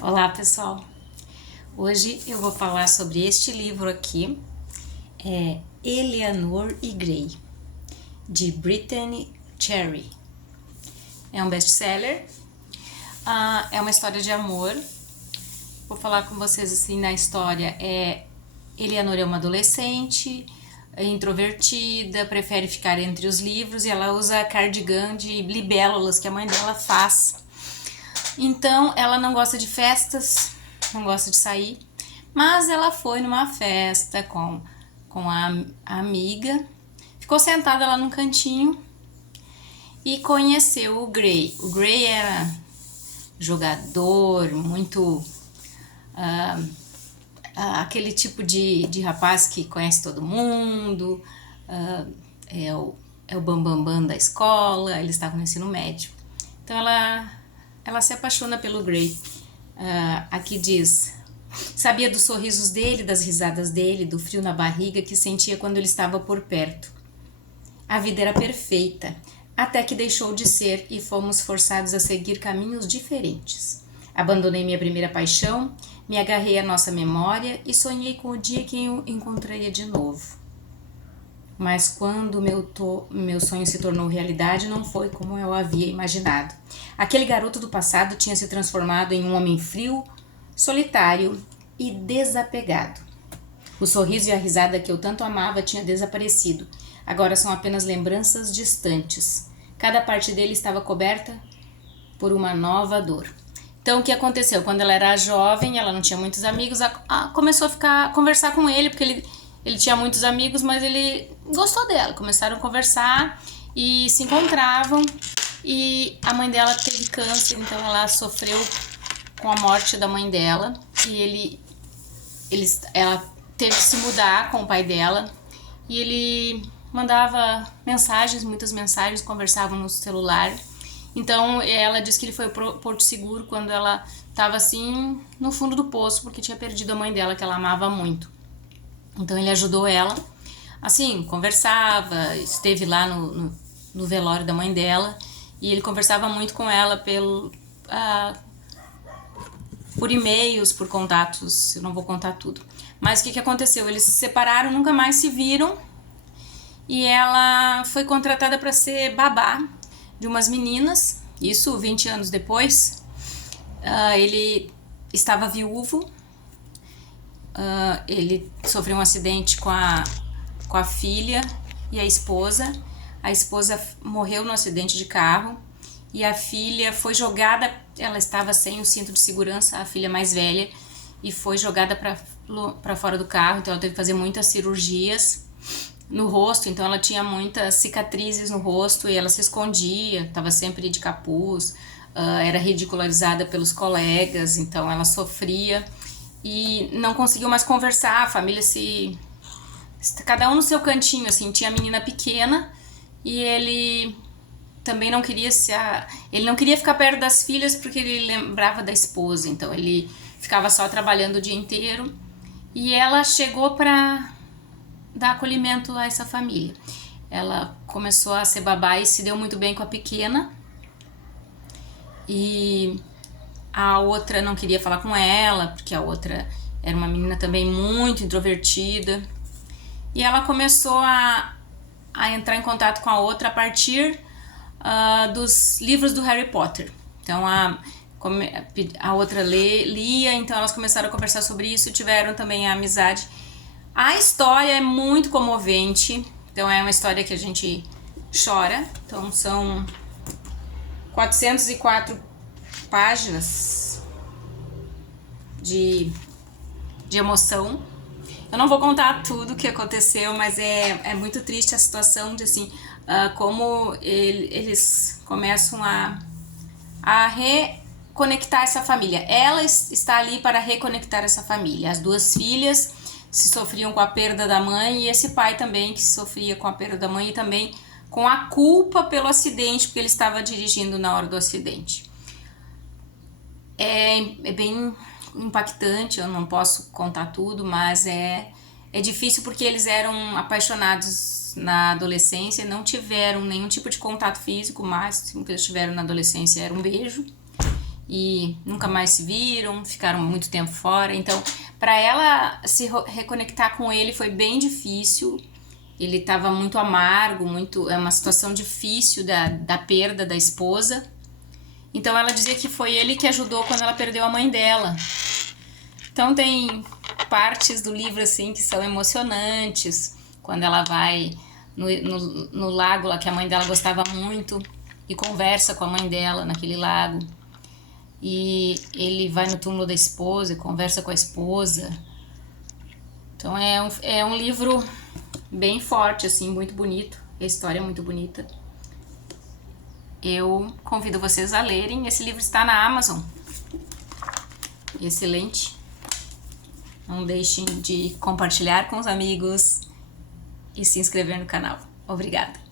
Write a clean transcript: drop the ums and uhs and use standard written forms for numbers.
Olá pessoal, hoje eu vou falar sobre este livro aqui, Eleanor e Gray, de Brittany Cherry. É um best-seller, é uma história de amor. Vou falar com vocês assim na história. Eleanor é uma adolescente, introvertida, prefere ficar entre os livros e ela usa cardigan de libélulas que a mãe dela faz. Então ela não gosta de festas, não gosta de sair, mas ela foi numa festa com a amiga, ficou sentada lá num cantinho e conheceu o Gray. O Gray era jogador, muito aquele tipo de rapaz que conhece todo mundo, é o bambambam da escola, eles estavam no ensino médio. Então ela se apaixona pelo Gray. Aqui diz: sabia dos sorrisos dele, das risadas dele, do frio na barriga que sentia quando ele estava por perto. A vida era perfeita, até que deixou de ser e fomos forçados a seguir caminhos diferentes. Abandonei minha primeira paixão, me agarrei à nossa memória e sonhei com o dia que eu encontraria de novo. Mas quando meu sonho se tornou realidade, não foi como eu havia imaginado. Aquele garoto do passado tinha se transformado em um homem frio, solitário e desapegado. O sorriso e a risada que eu tanto amava tinha desaparecido. Agora são apenas lembranças distantes. Cada parte dele estava coberta por uma nova dor. Então, o que aconteceu? Quando ela era jovem, ela não tinha muitos amigos, começou a conversar com ele, porque ele tinha muitos amigos, mas ele gostou dela. Começaram a conversar e se encontravam. E a mãe dela teve câncer, então ela sofreu com a morte da mãe dela. E ela teve que se mudar com o pai dela. E ele mandava mensagens, muitas mensagens, conversavam no celular. Então ela disse que ele foi pro Porto Seguro quando ela estava assim no fundo do poço, porque tinha perdido a mãe dela, que ela amava muito. Então ele ajudou ela, assim, conversava, esteve lá no velório da mãe dela e ele conversava muito com ela por e-mails, por contatos. Eu não vou contar tudo. Mas o que aconteceu? Eles se separaram, nunca mais se viram e ela foi contratada para ser babá de umas meninas, isso 20 anos depois. Ele estava viúvo. Ele sofreu um acidente com a filha e a esposa. A esposa morreu no acidente de carro e a filha foi jogada, ela estava sem o cinto de segurança, a filha mais velha, e foi jogada para fora do carro. Então ela teve que fazer muitas cirurgias no rosto, então ela tinha muitas cicatrizes no rosto e ela se escondia, estava sempre de capuz, era ridicularizada pelos colegas, então ela sofria e não conseguiu mais conversar. A família cada um no seu cantinho, assim. Tinha a menina pequena e ele também não queria ele não queria ficar perto das filhas porque ele lembrava da esposa, então ele ficava só trabalhando o dia inteiro. E ela chegou para dar acolhimento a essa família. Ela começou a ser babá e se deu muito bem com a pequena. E a outra não queria falar com ela, porque a outra era uma menina também muito introvertida. E ela começou a entrar em contato com a outra a partir dos livros do Harry Potter. Então a outra lia, então elas começaram a conversar sobre isso e tiveram também a amizade. A história é muito comovente, então é uma história que a gente chora. Então são 404 páginas de emoção. Eu não vou contar tudo o que aconteceu, mas é muito triste a situação de assim, como eles começam a reconectar essa família. Ela está ali para reconectar essa família. As duas filhas se sofriam com a perda da mãe e esse pai também que sofria com a perda da mãe e também com a culpa pelo acidente, porque ele estava dirigindo na hora do acidente. É bem impactante, eu não posso contar tudo, mas é difícil porque eles eram apaixonados na adolescência, não tiveram nenhum tipo de contato físico, o máximo que eles tiveram na adolescência era um beijo. e nunca mais se viram, ficaram muito tempo fora. Então, para ela se reconectar com ele foi bem difícil. Ele estava muito amargo, é uma situação difícil da perda da esposa. Então ela dizia que foi ele que ajudou quando ela perdeu a mãe dela. Então tem partes do livro assim que são emocionantes, quando ela vai no lago lá que a mãe dela gostava muito e conversa com a mãe dela naquele lago. E ele vai no túmulo da esposa e conversa com a esposa. Então é um livro bem forte, assim, muito bonito. A história é muito bonita. Eu convido vocês a lerem. Esse livro está na Amazon. Excelente. Não deixem de compartilhar com os amigos e se inscrever no canal. Obrigada.